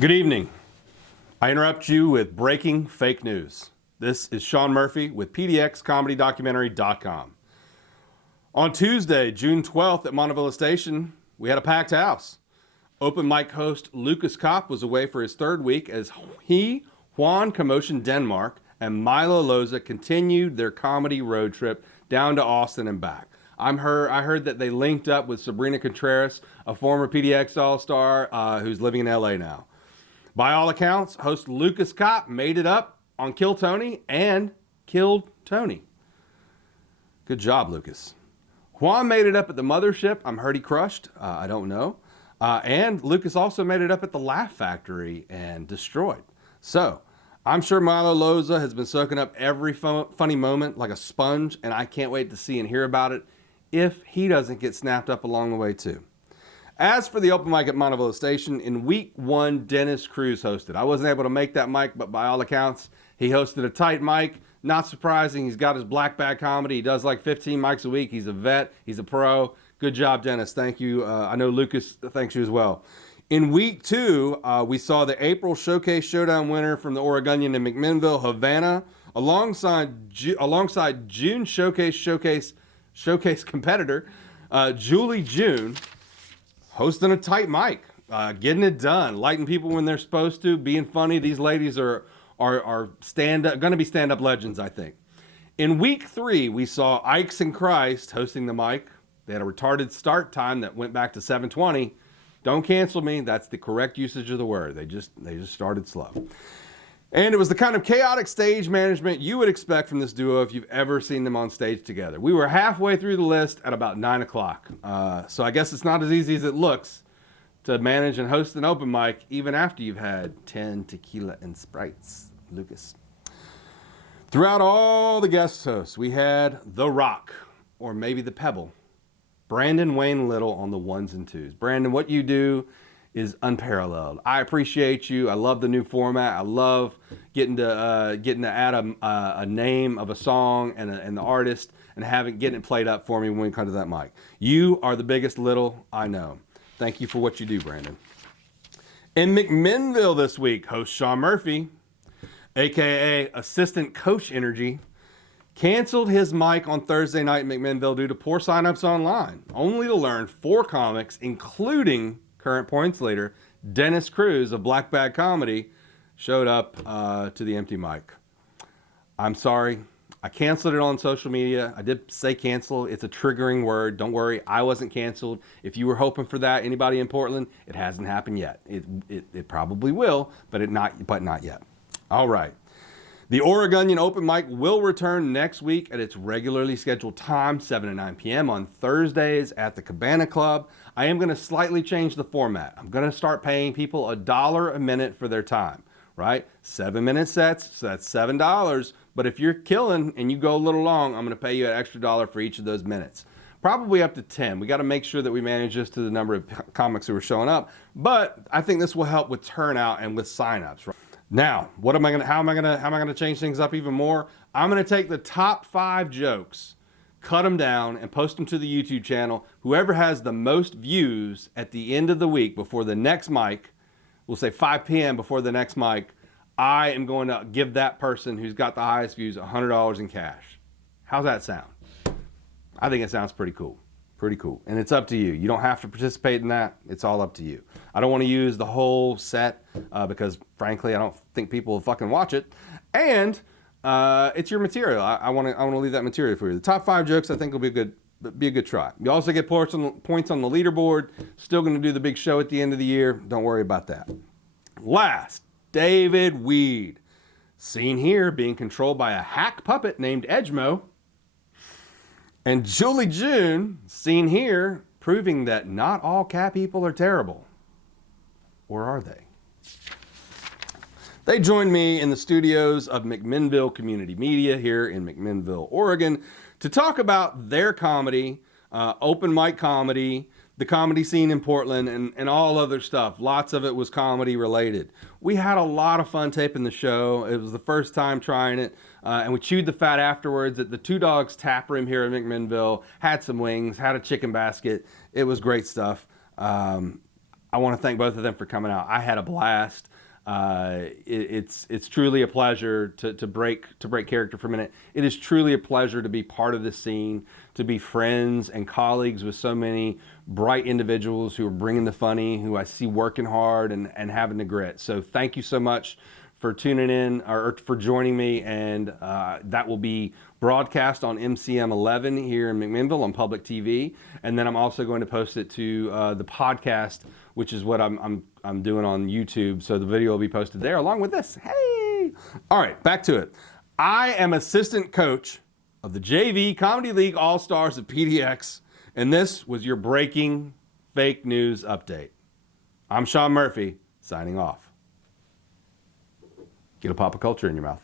Good evening. I interrupt you with breaking fake news. This is Sean Murphy with PDXComedyDocumentary.com. On Tuesday, June 12th at Montevilla Station, we had a packed house. Open mic host Lucas Kopp was away for his third week as Juan Commotion Denmark and Milo Loza continued their comedy road trip down to Austin and back. I heard that they linked up with Sabrina Contreras, a former PDX All-Star who's living in LA now. By all accounts, host Lucas Kopp made it up on Kill Tony and killed Tony. Good job, Lucas. Juan made it up at the Mothership. I'm heard he crushed. I don't know. And Lucas also made it up at the Laugh Factory and destroyed. So I'm sure Milo Loza has been soaking up every funny moment like a sponge, and I can't wait to see and hear about it if he doesn't get snapped up along the way too. As for the open mic at Montevilla Station, in week one, Dennis Cruz hosted. I wasn't able to make that mic, but by all accounts, he hosted a tight mic. Not surprising, he's got his black bag comedy. He does like 15 mics a week. He's a vet, he's a pro. Good job, Dennis. Thank you. I know Lucas thanks you as well. In week two, we saw the April Showcase Showdown winner from the Oregonian in McMinnville, Havana, alongside June Showcase competitor, Julie June, hosting a tight mic, getting it done, lighting people when they're supposed to, being funny. These ladies are going to be stand-up legends, I think. In week three, we saw Ikes and Christ hosting the mic. They had a retarded start time that went back to 7:20. Don't cancel me. That's the correct usage of the word. They just started slow. And it was the kind of chaotic stage management you would expect from this duo if you've ever seen them on stage together. We were halfway through the list at about 9 o'clock. So I guess it's not as easy as it looks to manage and host an open mic even after you've had 10 tequila and Sprites, Lucas. Throughout all the guest hosts, we had The Rock, or maybe The Pebble, Brandon Wayne Little on the ones and twos. Brandon, what you do is unparalleled. I appreciate you. I love the new format. I love getting to add a name of a song and the artist and getting it played up for me when we come to that mic. You are the biggest Little I know. Thank you for what you do, Brandon. In McMinnville this week, host Sean Murphy, aka Assistant Coach Energy, canceled his mic on Thursday night in McMinnville due to poor signups online, only to learn 4 comics, including current points leader Dennis Cruz of Black Bag Comedy, showed up to the empty mic. I'm sorry. I canceled it on social media. I did say cancel. It's a triggering word. Don't worry. I wasn't canceled. If you were hoping for that, anybody in Portland, it hasn't happened yet. It probably will, but not yet. All right. The Oregonian Open Mic will return next week at its regularly scheduled time, 7 to 9 p.m. on Thursdays at the Cabana Club. I am going to slightly change the format. I'm going to start paying people $1 a minute for their time, right? 7-minute sets, so that's $7. But if you're killing and you go a little long, I'm going to pay you an extra $1 for each of those minutes. Probably up to 10. We got to make sure that we manage this to the number of comics who are showing up. But I think this will help with turnout and with signups, right? Now, how am I gonna change things up even more? I'm gonna take the top 5 jokes, cut them down, and post them to the YouTube channel. Whoever has the most views at the end of the week before the next mic, we'll say 5 p.m. before the next mic, I am going to give that person who's got the highest views $100 in cash. How's that sound? I think it sounds pretty cool. Pretty cool. And it's up to you. You don't have to participate in that. It's all up to you. I don't want to use the whole set because, frankly, I don't think people will fucking watch it. And it's your material. I want to leave that material for you. The top 5 jokes I think will be a good try. You also get points on the leaderboard. Still going to do the big show at the end of the year. Don't worry about that. Last, David Weed. Seen here being controlled by a hack puppet named Edgemo. And Julie June, seen here, proving that not all cat people are terrible. Or are they? They joined me in the studios of McMinnville Community Media here in McMinnville, Oregon, to talk about their comedy, open mic comedy, the comedy scene in Portland, and all other stuff. Lots of it was comedy related. We had a lot of fun taping the show. It was the first time trying it, and we chewed the fat afterwards at the Two Dogs Tap Room here in McMinnville, had some wings, had a chicken basket. It was great stuff. I want to thank both of them for coming out. I had a blast. It's truly a pleasure to break character for a minute. It is truly a pleasure to be part of this scene, to be friends and colleagues with so many bright individuals who are bringing the funny, who I see working hard and having the grit. So thank you so much for tuning in or for joining me, and that will be broadcast on MCM 11 here in McMinnville on public TV, and then I'm also going to post it to the podcast, which is what I'm doing on YouTube. So the video will be posted there along with this. Hey, all right, back to it. I am assistant coach of the JV Comedy League All Stars of PDX, and this was your breaking fake news update. I'm Sean Murphy signing off. Get a pop of culture in your mouth.